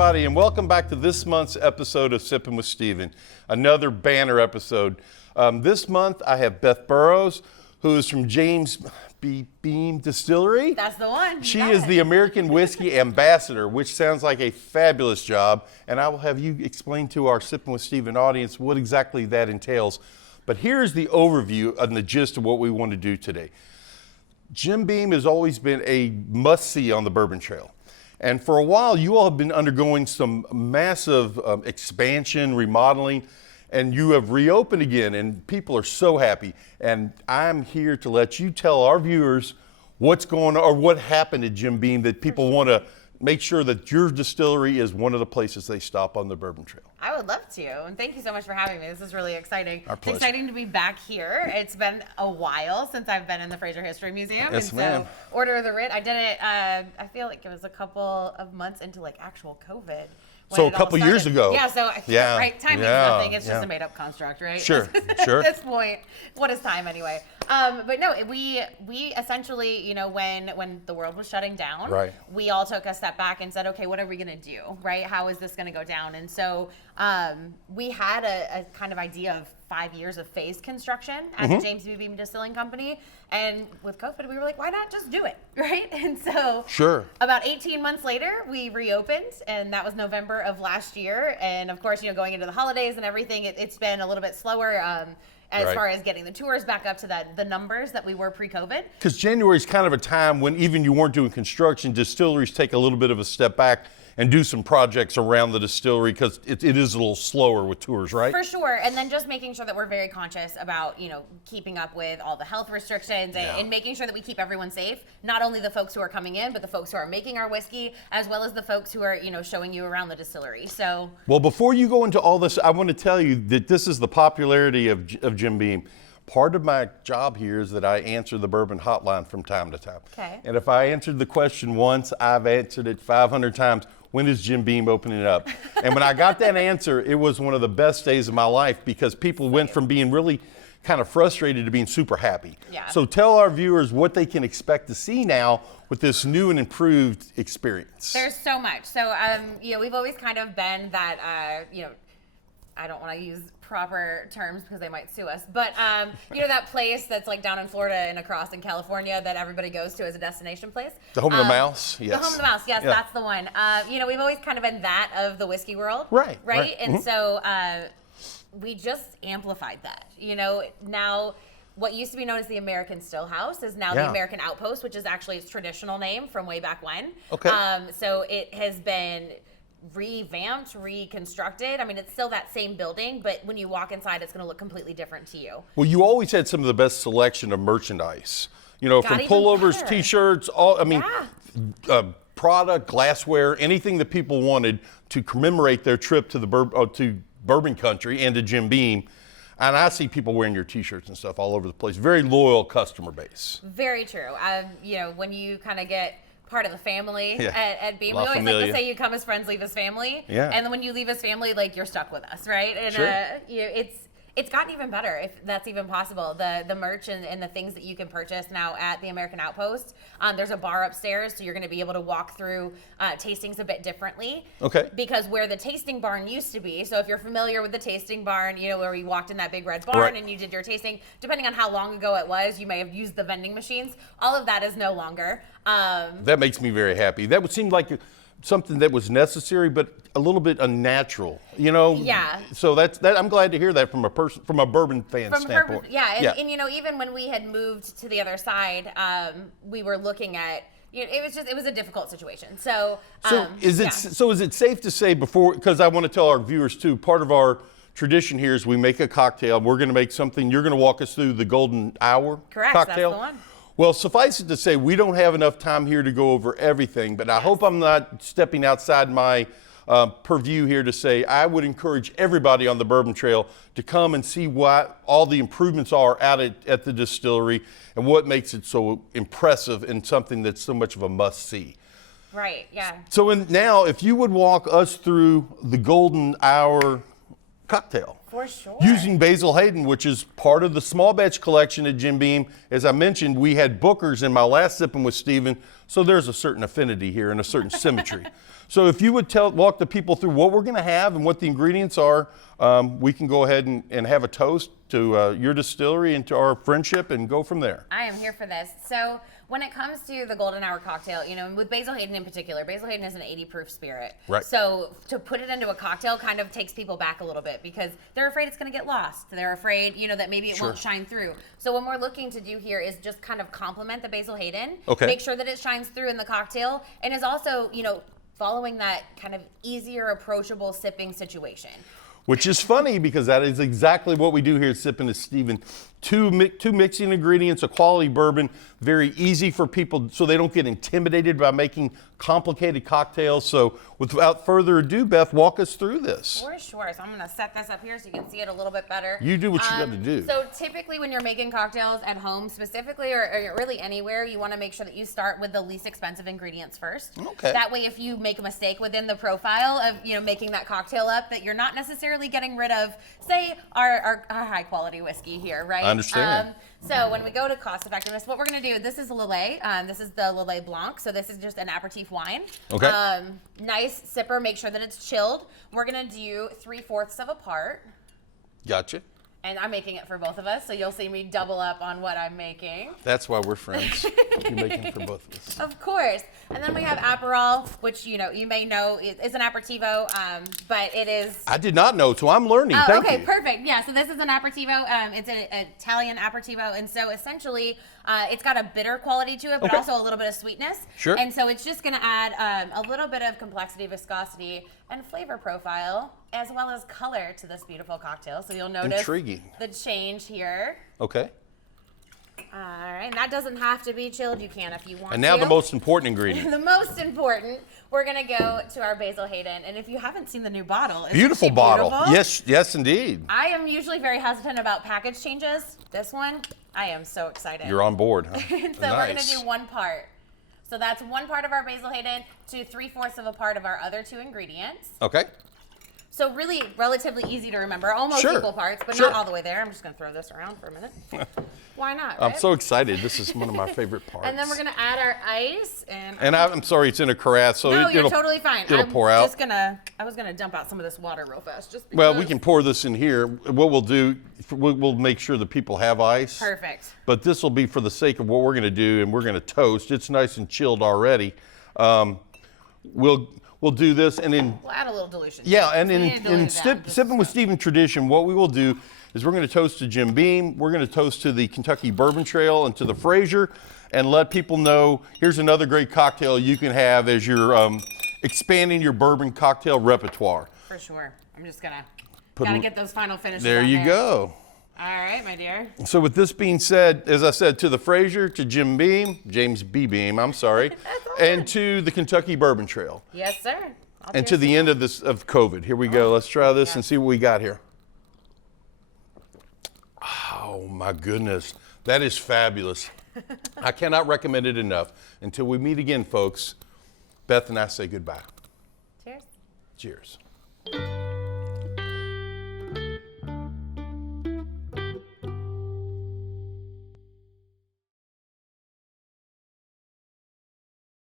everybody, and welcome back to this month's episode of Sippin' with Steven, another banner episode. This month, I have Beth Burrows, who is from James B. Beam Distillery. That's the one. She is the American Whiskey Ambassador, which sounds like a fabulous job, and I will have you explain to our Sippin' with Steven audience what exactly that entails. But here's the overview and the gist of what we want to do today. Jim Beam has always been a must-see on the Bourbon Trail. And for a while, you all have been undergoing some massive expansion, remodeling, and you have reopened again, and people are so happy. And I'm here to let you tell our viewers what's going on, or what happened at Jim Beam, that people want to make sure that your distillery is one of the places they stop on the Bourbon Trail. I would love to, and thank you so much for having me. This is really exciting. Our pleasure. It's exciting to be back here. It's been a while since I've been in the Fraser History Museum. Yes, and ma'am. So Order of the Writ, I did it, I feel like it was a couple of months into like actual COVID. So a couple years ago. Yeah, so Yeah, right, time means yeah, nothing. It's just yeah. a made up construct, right? Sure, sure. At this point, what is time anyway? But no, we essentially, you know, when the world was shutting down, Right. we all took a step back and said, okay, what are we gonna do, right? How is this gonna go down? And so we had a kind of idea of 5 years of phased construction at the James B. Beam Distilling Company. And with COVID, we were like, why not just do it, right? And so Sure. about 18 months later, we reopened, and that was November of last year. And of course, you know, going into the holidays and everything, it's been a little bit slower as Right. far as getting the tours back up to the numbers that we were pre-COVID. Because January is kind of a time when even you weren't doing construction, distilleries take a little bit of a step back and do some projects around the distillery, because it is a little slower with tours, right? For sure, and then just making sure that we're very conscious about, you know, keeping up with all the health restrictions and making sure that we keep everyone safe. Not only the folks who are coming in, but the folks who are making our whiskey, as well as the folks who are, you know, showing you around the distillery. So, Well, before you go into all this, I want to tell you that this is the popularity of Jim Beam. Part of my job here is that I answer the bourbon hotline from time to time. Okay. And if I answered the question once, I've answered it 500 times. When is Jim Beam opening up? And when I got that answer, it was one of the best days of my life, because people went from being really kind of frustrated to being super happy. Yeah. So tell our viewers what they can expect to see now with this new and improved experience. there's so much. So, you know, we've always kind of been that, you know, I don't want to use proper terms because they might sue us, but you know, that place that's like down in Florida and across in California that everybody goes to as a destination place. The Home of the Mouse? Yes. The Home of the Mouse, yes, Yeah. that's the one. You know, we've always kind of been that of the whiskey world. Right. And so we just amplified that. You know, now what used to be known as the American Still House is now the American Outpost, which is actually its traditional name from way back when. Okay. So it has been revamped, reconstructed. I mean, it's still that same building, but when you walk inside, it's going to look completely different to you. Well, you always had some of the best selection of merchandise. You know, Got from even pullovers, better. T-shirts, product, glassware, anything that people wanted to commemorate their trip to to Bourbon Country and to Jim Beam. And I see people wearing your T-shirts and stuff all over the place. Very loyal customer base. Very true. You know, when you kind of get part of the family Yeah. at Beam, La we always like familia. to say you come as friends, leave as family. Yeah. And then when you leave as family, like, you're stuck with us, right? And Sure. you know, it's gotten even better, if that's even possible. The merch and the things that you can purchase now at the American Outpost. There's a bar upstairs, so you're going to be able to walk through tastings a bit differently. Okay. Because where the tasting barn used to be, so if you're familiar with the tasting barn, you know, where we walked in that big red barn Right. and you did your tasting, depending on how long ago it was, you may have used the vending machines. All of that is no longer. That makes me very happy. That would seem like something that was necessary, but a little bit unnatural, you know? Yeah. So that I'm glad to hear that from a bourbon fan standpoint. And you know, even when we had moved to the other side, we were looking at, you know, it was a difficult situation. So, Is it safe to say, before, because I want to tell our viewers too, part of our tradition here is we make a cocktail. We're going to make something. You're going to walk us through the golden hour Correct, cocktail. that's the one. Well, suffice it to say, we don't have enough time here to go over everything, but I hope I'm not stepping outside my purview here to say I would encourage everybody on the Bourbon Trail to come and see what all the improvements are out at the distillery and what makes it so impressive and something that's so much of a must-see. Right, yeah. So now, if you would walk us through the golden hour cocktail. For sure. Using Basil Hayden, which is part of the small batch collection at Jim Beam. As I mentioned, we had Bookers in my last Sippin' with Steven, so there's a certain affinity here and a certain symmetry. So if you would walk the people through what we're gonna have and what the ingredients are, we can go ahead and have a toast to your distillery and to our friendship and go from there. I am here for this. So when it comes to the Golden Hour cocktail, you know, with Basil Hayden in particular, Basil Hayden is an 80 proof spirit. Right. So to put it into a cocktail kind of takes people back a little bit because they're afraid it's going to get lost. They're afraid, you know, that maybe it won't shine through. So what we're looking to do here is just kind of complement the Basil Hayden. Okay. Make sure that it shines through in the cocktail and is also, you know, following that kind of easier, approachable sipping situation. Which is funny because that is exactly what we do here at Sippin' with Steven. Two mixing ingredients, a quality bourbon, very easy for people so they don't get intimidated by making complicated cocktails. So without further ado, Beth, walk us through this. For sure. So I'm going to set this up here so you can see it a little bit better. You do what you got to do. So typically when you're making cocktails at home specifically or really anywhere, you want to make sure that you start with the least expensive ingredients first. Okay. That way if you make a mistake within the profile of, you know, making that cocktail up, that you're not necessarily getting rid of, say, our high quality whiskey here, right? I understand. So when we go to cost effectiveness, what we're going to do, this is Lillet. This is the Lillet Blanc. So this is just an aperitif wine. Okay. Nice sipper. Make sure that it's chilled. We're going to do 3/4 of a part. Gotcha. And I'm making it for both of us, so you'll see me double up on what I'm making. That's why we're friends. You're making it for both of us. Of course. And then we have Aperol, which you may know is an Apertivo, but it is. I did not know, so I'm learning. Oh, Thank okay, you. perfect. Yeah, so this is an Apertivo. It's an Italian Apertivo, and so essentially, it's got a bitter quality to it, but Okay. also a little bit of sweetness. Sure. And so it's just going to add a little bit of complexity, viscosity, and flavor profile, as well as color to this beautiful cocktail. So you'll notice Intriguing. the change here. Okay. All right, and that doesn't have to be chilled. You can if you want to. And now the most important ingredient. The most important, we're gonna go to our Basil Hayden. And if you haven't seen the new bottle, isn't Beautiful she bottle. beautiful? Yes, indeed. I am usually very hesitant about package changes. This one, I am so excited. You're on board, huh? And so we're gonna do 1 part. So that's 1 part of our Basil Hayden to 3/4 of a part of our other 2 ingredients. Okay. So really relatively easy to remember, almost Sure. equal parts, but Sure. not all the way there. I'm just gonna throw this around for a minute. Why not, I'm right? so excited. This is one of my favorite parts. And then we're gonna add our ice And I'm sorry, it's in a carafe, so No, you're it'll totally fine. It'll pour out. I was gonna dump out some of this water real fast, just because. Well, we can pour this in here. What we'll do, we'll make sure that people have ice. Perfect. But this will be for the sake of what we're going to do, and we're going to toast. It's nice and chilled already. We'll do this, and then We'll add a little dilution. yeah, and We in need to dilute that. Sippin' with Steven tradition, what we will do is we're going to toast to Jim Beam. We're going to toast to the Kentucky Bourbon Trail and to the Fraser, and let people know here's another great cocktail you can have as you're expanding your bourbon cocktail repertoire. For sure. I'm just gonna Put gotta them- get those final finishes. There on you go. All right, my dear. So with this being said, as I said, to the Fraser, to Jim Beam, James B. Beam, I'm sorry, and to the Kentucky Bourbon Trail, Yes, sir. I'll and do to the some- end of this of COVID. Here we go. Let's try this and see what we got here. Oh my goodness, that is fabulous. I cannot recommend it enough. Until we meet again, folks, Beth and I say goodbye. Cheers. Cheers.